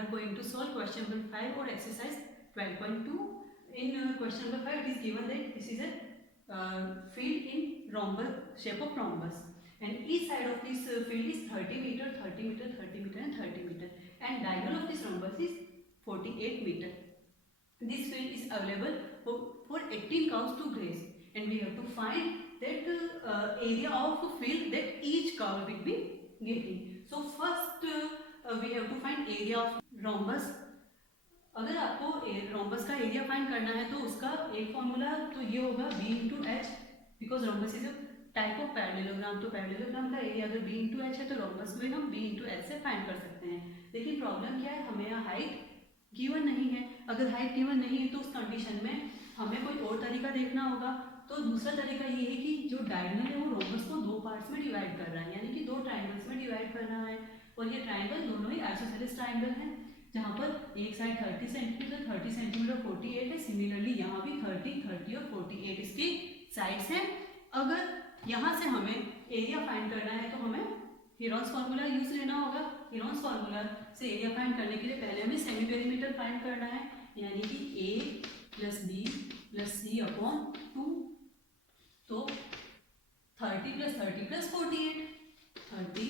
are going to solve question number 5 or exercise 12.2. In question number 5, it is given that this is a field in rhombus, shape of rhombus, and each side of this field is 30 meter, 30 meter, 30 meter and 30 meter, and diagonal of this rhombus is 48 meter. This field is available for 18 cows to graze, and we have to find that area of a field that each cow will be getting. So first we have to find area of rhombus. अगर आपको rhombus का area find करना है तो उसका एक formula तो ये होगा b into H, because rhombus is a type of parallelogram. तो पैरेललोग्राम का एरिया अगर b इंटू एच है तो रोम्बस में हम b इंटू एच से फाइंड कर सकते हैं. लेकिन प्रॉब्लम क्या है, हमें यहाँ हाइट गिवन नहीं है. अगर हाइट गिवन नहीं है तो उस कंडीशन में हमें कोई और तरीका देखना होगा. तो दूसरा तरीका ये है कि जो डायगोनल है वो रोम्बस को दो पार्ट्स में डिवाइड कर रहा है, यानी कि दो ट्राइंगल्स में डिवाइड कर रहा है. और ये ट्राइंगल दोनों ही आइसोसेलेस ट्राइंगल हैं, जहाँ पर एक साइड 30 सेंटीमीटर 30 सेंटीमीटर 48 है. सिमिलरली यहाँ भी 30 30 और 48 इसकी साइड्स हैं. अगर यहाँ से हमें एरिया फाइंड करना है तो हमें हीरोन्स फार्मूला यूज लेना होगा. हीरोन्स फार्मूला से एरिया फाइंड करने के लिए पहले हमें सेमी पेरीमीटर फाइंड करना है, यानी कि a plus B plus C upon 2. तो 30 plus 30 plus 48, 30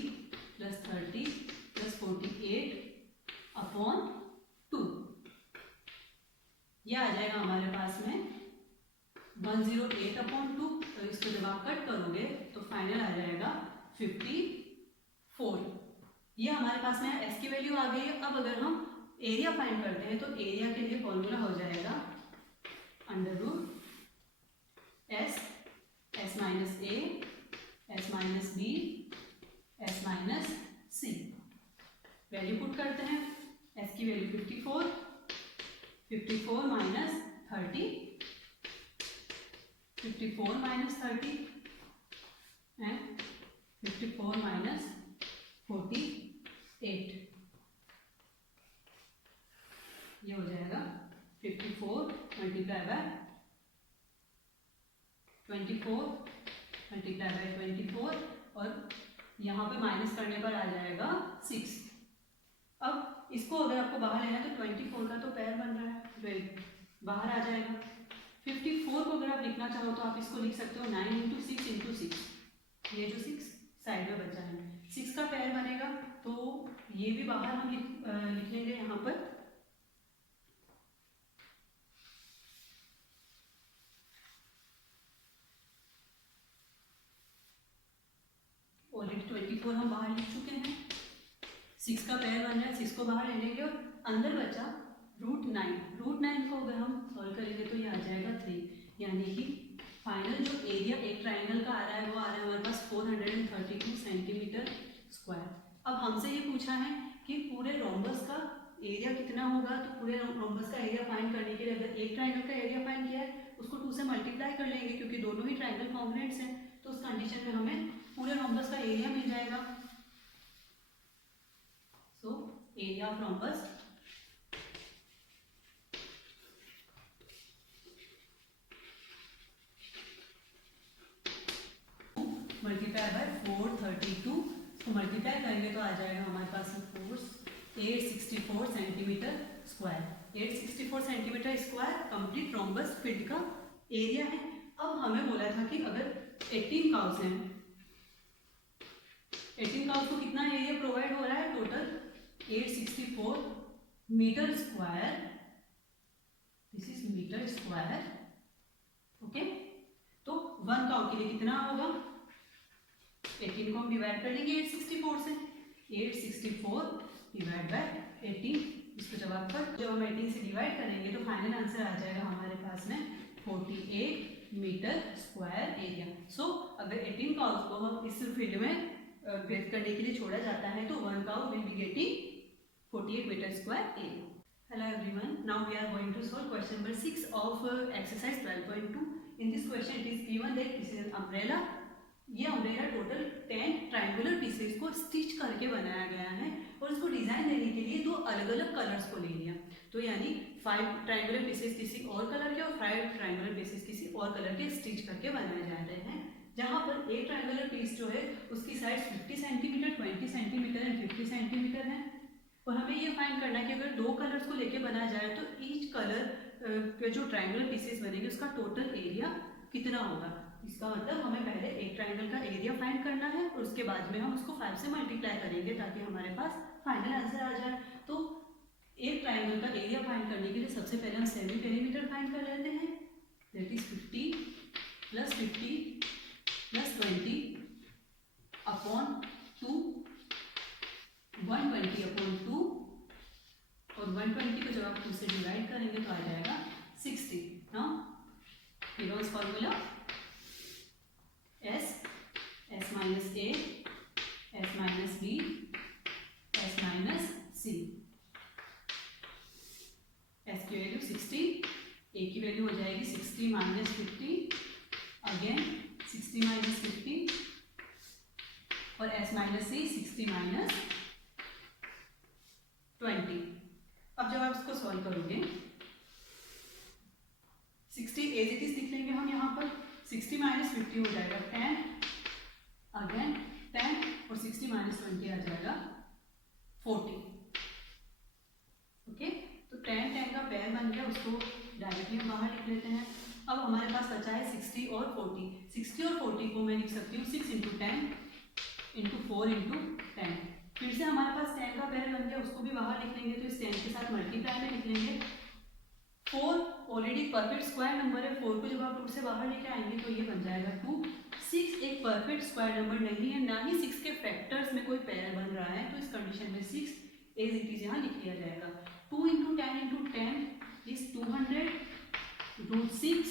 plus 30 plus 48 upon 2. यह आ जाएगा हमारे पास में 108 अपॉन 2. तो इसको जब आप कट करोगे तो फाइनल आ जाएगा 54. ये हमारे पास में एस की वैल्यू आ गई है. अब अगर हम एरिया फाइंड करते हैं तो एरिया के लिए फॉर्मूला हो जाएगा under root S minus A S minus B S minus C. Value put करते हैं. एस की value 54 minus 30, 54 minus 30 and 54 minus 48. ये हो जाएगा 54 मल्टीप्लाई बाय 24 मल्टीप्लाई बाय 24 और यहाँ पे माइनस करने पर आ जाएगा 6. अब इसको अगर आपको बाहर लेना है तो 24 का तो पैर बन रहा है, बाहर आ जाएगा. 54 को अगर आप लिखना चाहो तो आप इसको लिख सकते हो 9 इंटू 6 इंटू 6. ये जो 6 साइड में बचा है 6 का पैर बनेगा, तो ये भी बाहर हम लिख लेंगे यहाँ पर. ऑलरेडी 24 हम बाहर लिख चुके हैं. 6 का पैर बन रहा है, 6 को बाहर ले लेंगे और अंदर बचा √9. √9 को अगर हम सॉल्व करेंगे तो ये आ जाएगा 3. यानी कि फाइनल जो एरिया एक ट्राइंगल का आ रहा है वो आ रहा है हमारे पास 432 सेंटीमीटर स्क्वायर. अब हमसे ये पूछा है कि पूरे रोम्बस का एरिया कितना होगा. तो पूरे रोम्बस का एरिया फाइंड करने के लिए अगर एक ट्राइंगल का एरिया फाइंड किया है उसको 2 से मल्टीप्लाई कर लेंगे, क्योंकि दोनों ही ट्राइंगल कॉम्पोनेंट्स हैं. तो उस कंडीशन में हमें पूरे रोम्बस का एरिया मिल जाएगा. So area of rhombus multiply by 432. तो मल्टीप्लाई करेंगे तो आ जाएगा हमारे पास 864 centimetre square. 864 centimetre square complete rhombus field का एरिया है. अब हमें बोला था कि अगर 18 काउस हैं, 18 काउस को कितना एरिया प्रोवाइड हो रहा है. Total 864 metre square. This is metre square. Okay, तो 1 काउ के लिए कितना होगा. 18 को हम डिवाइड कर लेंगे 864 से. 864 डिवाइड बाय 18. इसको जब हम 18 से डिवाइड करेंगे तो फाइनल आंसर आ जाएगा हमारे पास में 48 मीटर स्क्वायर एरिया. सो अगर 18 काउस को हम इस फील्ड में ग्रेड करने के लिए छोड़ा जाता है तो 1 cow will be getting 48 meter square area. Hello everyone. Now we are going to solve question number 6 of exercise 12.2. In this question it is given that this is an umbrella. ये umbrella total 10 triangular pieces को stitch करके बनाया गया है और इसको design देने के लिए 2 अलग अलग कलर्स को ले लिया. तो यानी 5 ट्रायंगुलर पीसेस किसी और कलर के और 5 ट्रायंगुलर पीसेस किसी और कलर के स्टिच करके बनाए जा रहे हैं. जहाँ पर एक ट्रायंगुलर पीस जो है उसकी side 50 centimetre 20 centimetre and 50 centimetre है. और हमें ये फाइंड करना है कि अगर दो कलर्स को लेके बनाया जाए तो ईच कलर के जो ट्रायंगुलर पीसेस बनेंगे उसका टोटल एरिया कितना होगा। इसका मतलब हमें पहले एक ट्रायंगल का एरिया फाइंड करना है और उसके बाद में हम उसको 5 से मल्टीप्लाई करेंगे ताकि हमारे पास फाइनल आंसर आ जाए। तो एक ट्रायंगल का एरिया फाइंड करने के लिए सबसे पहले हम सेमी पेरीमीटर फाइंड कर लेते हैं, दैट इज 50 + 50 + 20 अपॉन 2, 120/2 और 120 को जब आप 2 से डिवाइड करेंगे तो आ जाएगा 60। Now Heron's formula S - A, S - B, S - C। S की वैल्यू 60, A की वैल्यू हो जाएगी 60 - 50, अगेन 60 - 50 और S - C 60 - 20। अब जब आप इसको सॉल्व करोगे 60 एज इट इज लिख लेंगे हम यहाँ पर, 60 - 50 हो जाएगा 10, अगेन 10 और 60 - 20 आ जाएगा 40। ओके, तो 10 10 का पेयर बन गया, उसको डायरेक्टली हम बाहर लिख लेते हैं। अब हमारे पास बचा है 60 और 40। 60 और 40 को मैं लिख सकती हूँ 6 × 10 × 4 × 10। फिर से हमारे पास 10 का पेयर बन गया, उसको भी बाहर लिख लेंगे, तो इस 10 के साथ मल्टीप्लाई में लिख लेंगे। 4 ऑलरेडी परफेक्ट स्क्वायर नंबर है, 4 को जब आप रूट से बाहर लेके आएंगे तो ये बन जाएगा 2। 6 एक परफेक्ट स्क्वायर नंबर नहीं है, ना ही 6 के फैक्टर्स में कोई पेयर बन रहा है, तो इस कंडीशन में 6 एज इट इज यहाँ लिख लिया जाएगा। 2 × 10 × 10 इज 200√6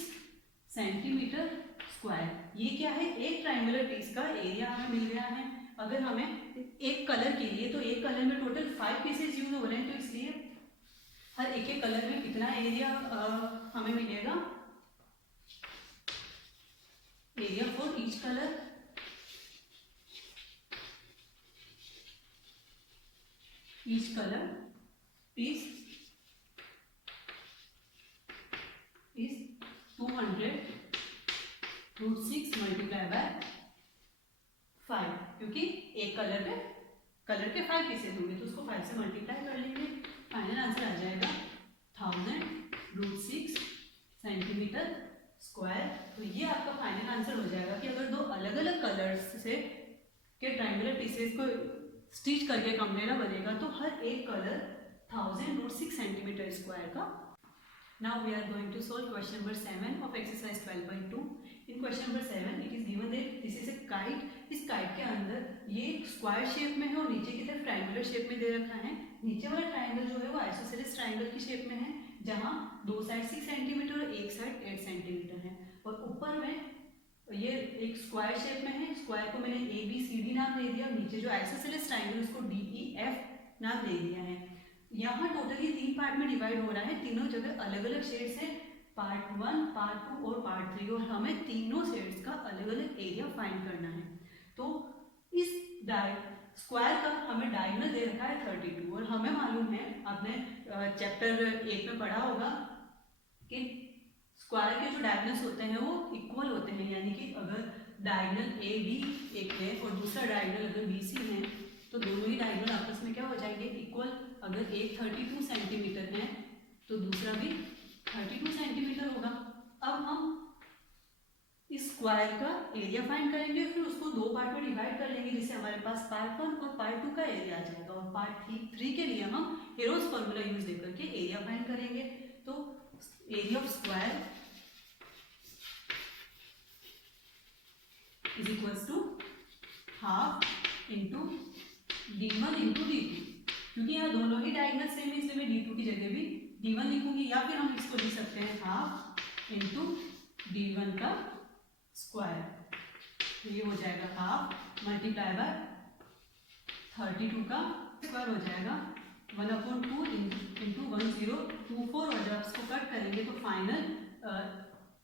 सेंटीमीटर स्क्वायर। ये क्या है, एक ट्रायंगुलर पीस का एरिया हमें मिल गया है। अगर हमें एक कलर के लिए, तो एक कलर में टोटल 5 पीसेस यूज हो रहे हैं, तो इसलिए हर एक कलर में कितना एरिया हमें मिलेगा, area for each colour piece is 200√6 × 5, क्योंकि एक कलर के 5 पीसेस होंगे तो उसको 5 से मल्टीप्लाई कर लेंगे। फाइनल आंसर आ जाएगा 1000√6 सेंटीमीटर स्क्वायर। तो ये आपका फाइनल आंसर हो जाएगा कि अगर दो अलग अलग कलर्स से के ट्रायंगुलर पीसेस को स्टिच करके एक अम्ब्रेला बनेगा तो हर एक कलर 1000√6 सेंटीमीटर स्क्वायर का। Now we are going to solve question number 7 of exercise 12.2. In question number 7 it is given that this is a kite. इस काइट के अंदर ये स्क्वायर शेप में है और नीचे की तरफ ट्रायंगुलर शेप में दे रखा है। नीचे वाला ट्रायंगल जो है वो आइसोसेलेस ट्रायंगल की शेप में है, जहाँ दो साइड 6 सेंटीमीटर और एक साइड 8 सेंटीमीटर है, और ऊपर में ये एक स्क्वायर शेप में है। स्क्वायर को मैंने ABCD नाम दे दिया, नीचे जो आइसोसेलेस ट्रायंगल उसको DEF नाम दे दिया है। यहाँ टोटली 3 पार्ट में डिवाइड हो रहा है, तीनों जगह अलग अलग शेड्स है, पार्ट 1, पार्ट 2 और पार्ट 3, और हमें तीनों शेड्स का अलग अलग एरिया फाइंड करना है। तो इस स्क्वायर का हमें डायगोनल दे रखा है 32, और हमें मालूम है, आपने चैप्टर 1 में पढ़ा होगा कि स्क्वायर के जो डायगोनल्स होते हैं वो इक्वल होते हैं, यानी कि अगर डायगोनल AB एक है और दूसरा डायगोनल अगर BC है तो दोनों ही डायगोनल आपस में क्या हो जाएंगे, इक्वल। अगर एक 32 सेंटीमीटर है तो दूसरा भी 32 सेंटीमीटर होगा। अब हम इस स्क्वायर का एरिया फाइंड करेंगे, फिर उसको दो पार्ट में डिवाइड कर लेंगे, जिससे हमारे पास पार्ट 1 और पार्ट 2 का एरिया आ जाएगा, और पार्ट 3 के लिए हम हेरोस फॉर्मूला यूज लेकर के एरिया फाइंड करेंगे। तो area of square is equals to half into D1 into D2, क्योंकि यहाँ दोनों ही डायगोनल सेम है इसलिए मैं D2 की जगह भी D1 लिखूंगी, या फिर हम इसको लिख सकते हैं हाफ इंटू D1 का स्क्वायर। तो ये हो जाएगा हाफ मल्टीप्लाई बाय 32 का स्क्वायर हो जाएगा 1/2 इंटू 1024, और जब इसको कट करेंगे तो फाइनल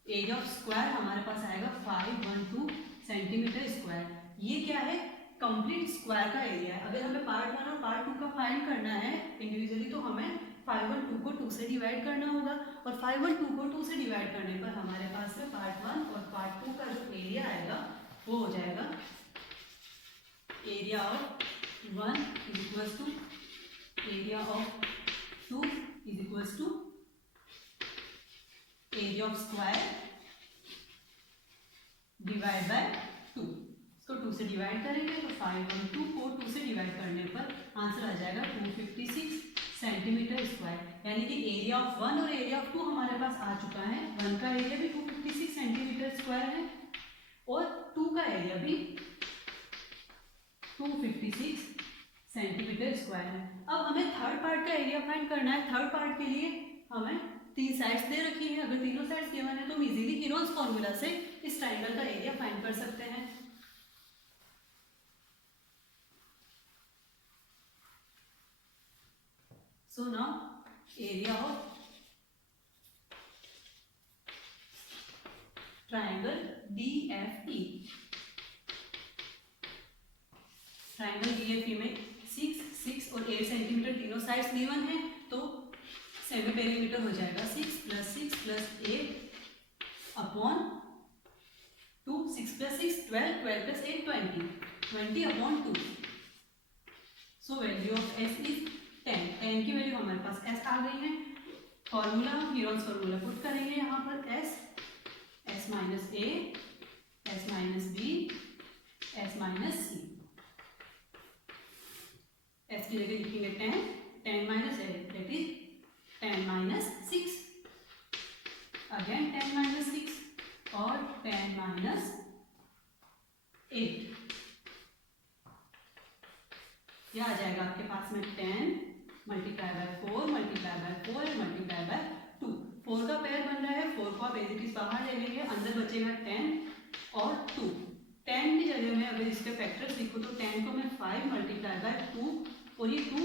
एरिया ऑफ स्क्वायर हमारे पास आएगा 512 सेंटीमीटर स्क्वायर। ये क्या है, कंप्लीट स्क्वायर का एरिया है। अगर हमें पार्ट 1 और पार्ट 2 का फाइंड करना है इंडिविजुअली तो हमें 512 को 2 से डिवाइड करना होगा, और 512 को 2 से डिवाइड करने पर हमारे पास में पार्ट 1 और पार्ट 2 का जो एरिया आएगा वो हो जाएगा area of 1 is equal to area of 2 is equals to area of square divide by 2। इसको 2 से डिवाइड करेंगे तो 5 और 2 को 2 से डिवाइड करने पर आंसर आ जाएगा 256 सेंटीमीटर स्क्वायर। यानी कि एरिया ऑफ 1 और एरिया ऑफ 2 हमारे पास आ चुका है। 1 का एरिया भी 256 सेंटीमीटर स्क्वायर है और 2 का एरिया भी 256 सेंटीमीटर स्क्वायर है। अब हमें थर्ड पार्ट का एरिया फाइंड करना है। थर्ड पार्ट के लिए हमें 3 साइड्स दे रखी है। अगर तीनों साइड्स गिवन है तो हम इजीली हीरोन्स फॉर्मूला से इस ट्राइंगल का एरिया फाइंड कर सकते हैं। So now area of triangle DFE, triangle DFE में 6, 6 और 8 सेंटीमीटर तीनों साइड्स गिवन है तो सेमी पेरीमीटर हो जाएगा 6 + 8 upon 2, 6 + 6 12, 12 + 8 20, 20 upon 2। So value of S is 10। 10 की वैल्यू हमारे पास S आ गई है। फॉर्मूला हीरोन्स फॉर्मूला पुट करेंगे यहाँ पर S minus A, S minus B, S minus C। S की जगह लिखेंगे 10, 10 minus A that is 10 minus 6, again 10 minus 6 और 10 माइनस 8। यह आ जाएगा आपके पास में 10 multiply by 4 multiply by 4 and multiply by 2। 4 का पेयर बन रहा है, 4 को आप एज इट इज बाहर ले लेंगे, अंदर बचेगा 10 और 2। 10 की जगह में अगर इसके फैक्टर्स लिखो तो 10 को मैं 5 मल्टीप्लाई बाय 2 और ये 2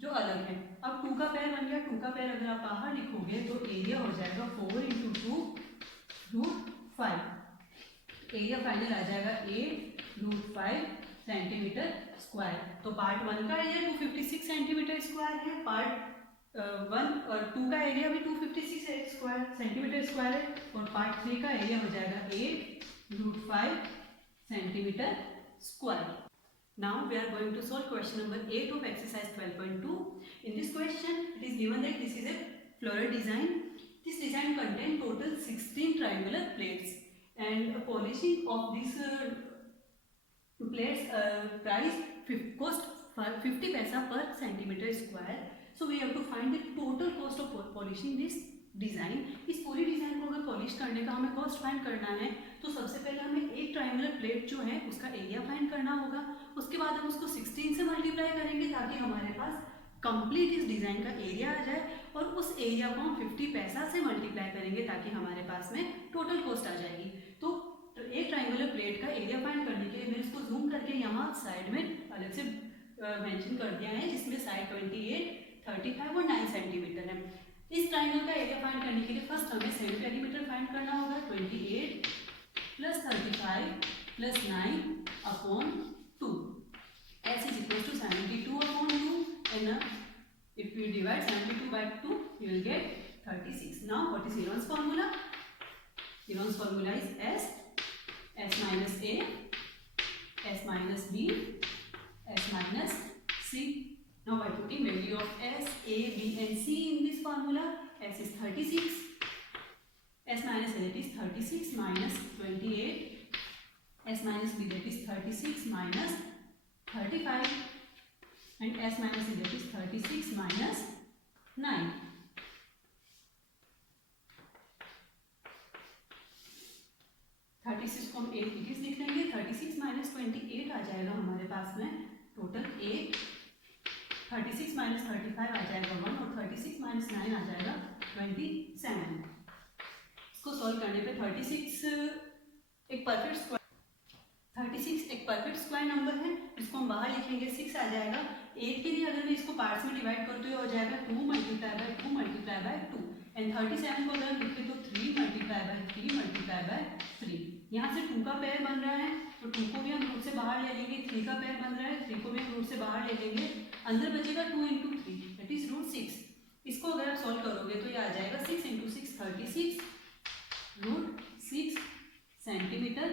जो अलग है। अब 2 का पेयर बन गया। 2 का पेयर अगर आप बाहर लिखोगे तो एरिया हो जाएगा 4 × 2 √5। एरिया फाइनल आ जाएगा 8 √5 सेंटीमीटर स्क्वायर। तो पार्ट 1 का एरिया 256 सेंटीमीटर स्क्वायर है, पार्ट 1 और 2 का एरिया भी 256 सेंटीमीटर स्क्वायर है और पार्ट 3 का एरिया हो जाएगा 8 √5 centimetre square. Now we are going to solve question number 8 of exercise 12.2. In this question it is given that this is a floral design. This design contains total 16 triangular plates and polishing of these plates price cost 50 paisa per centimeter square. So we have to find the total cost of polishing this design. इस पूरी design को अगर polish करने का हमें cost find करना है तो सबसे पहले हमें एक ट्रायंगुलर प्लेट जो है उसका एरिया फाइंड करना होगा। उसके बाद हम उसको 16 से मल्टीप्लाई करेंगे ताकि हमारे पास कंप्लीट इस डिज़ाइन का एरिया आ जाए और उस एरिया को हम 50 पैसा से मल्टीप्लाई करेंगे ताकि हमारे पास में टोटल कॉस्ट आ जाएगी। तो एक ट्रायंगुलर प्लेट का एरिया फाइंड करने के लिए मैंने इसको जूम करके यहाँ साइड में अलग से मेंशन कर दिया है, जिसमें साइड 28, 35 और 9 सेंटीमीटर है। इस ट्रायंगल का एरिया फाइंड करने के लिए फर्स्ट हमें सेमी पेरीमीटर फाइंड करना होगा। 28 + 35 + 9 upon 2 S is equal to 72 upon 2 and if we divide 72 by 2 you will get 36. Now what is Heron's formula? Heron's formula is S minus A, S minus B, S minus C. Now by putting value of S, A, B and C in this formula, S is 36, S minus A that is 36 minus 28, S minus B that is 36 minus 35 and S minus A that is 36 minus 9. को हम 8 लिख लेंगे। 36 minus 28 आ जाएगा हमारे पास में total 8, 36 minus 35 आ जाएगा 1 और 36 minus 9 आ जाएगा 27। इसको सॉल्व करने पे 36 एक परफेक्ट स्क्वायर नंबर है, इसको हम बाहर लिखेंगे 6 आ जाएगा। 8 के लिए अगर मैं इसको पार्ट्स में डिवाइड करते हुए हो जाएगा 2 multiply by 2 multiply by 2 and 37 को अगर लिखे तो 3 मल्टीप्लाई बाय 3 मल्टीप्लाई बाय 3। यहाँ से 2 का पेयर बन रहा है तो 2 को भी हम रूट से बाहर ले लेंगे, 3 का पेयर बन रहा है 3 को भी हम रूट से बाहर ले लेंगे, अंदर बचेगा 2 × 3 दैट इज √6। इसको अगर आप सॉल्व करोगे तो ये आ जाएगा 6 × 6 36 √6 सेंटीमीटर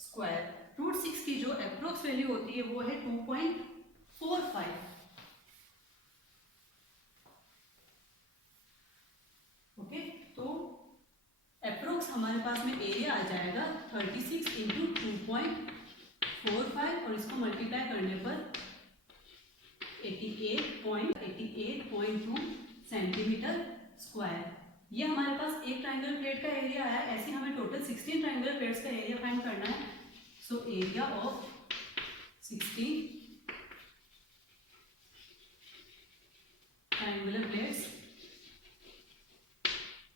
स्क्वायर। √6 की जो अप्रोक्स वैल्यू होती है वो है 2.45। हमारे पास में एरिया आ जाएगा 36 इंटू 2.45 और इसको मल्टीप्लाई करने पर 88.2 सेंटीमीटर स्क्वायर। ये हमारे पास एक ट्राइंगल प्लेट का एरिया आया। ऐसे हमें टोटल 16 ट्राइंगल प्लेट्स का एरिया फाइंड करना है। So area of 16 triangular plates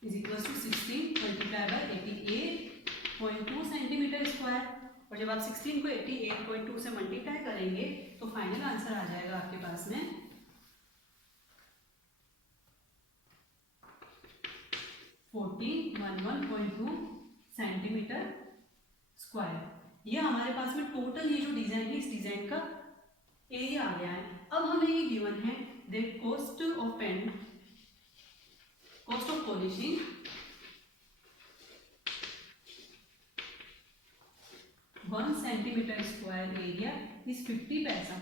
is equals to 16 multiplied by 88.2 centimetre square. और जब आप 16 को 88.2 से मल्टीप्लाई करेंगे तो फाइनल आंसर आ जाएगा आपके पास में 1411.2 सेंटीमीटर स्क्वायर। ये हमारे पास में टोटल ये जो डिजाइन है इस डिजाइन का एरिया आ गया है। अब हमें ये गिवन है that cost of polishing 1 centimetre square area is 50 पैसा।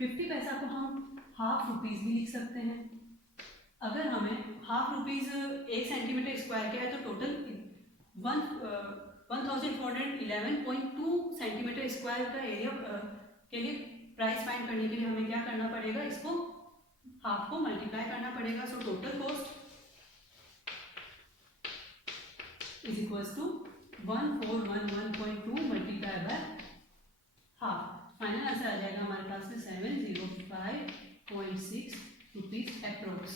50 पैसा को हम ₹1/2 भी लिख सकते हैं। अगर हमें ₹1/2 1 सेंटीमीटर स्क्वायर का है तो टोटल 1411.2 सेंटीमीटर स्क्वायर का एरिया के लिए प्राइस फाइंड करने के लिए हमें क्या करना पड़ेगा, इसको हाफ को मल्टीप्लाई करना पड़ेगा। So total cost is equals to 1411.2 multiply by half. Final answer आ जाएगा हमारे पास में 705.6 रुपीज अप्रोक्स।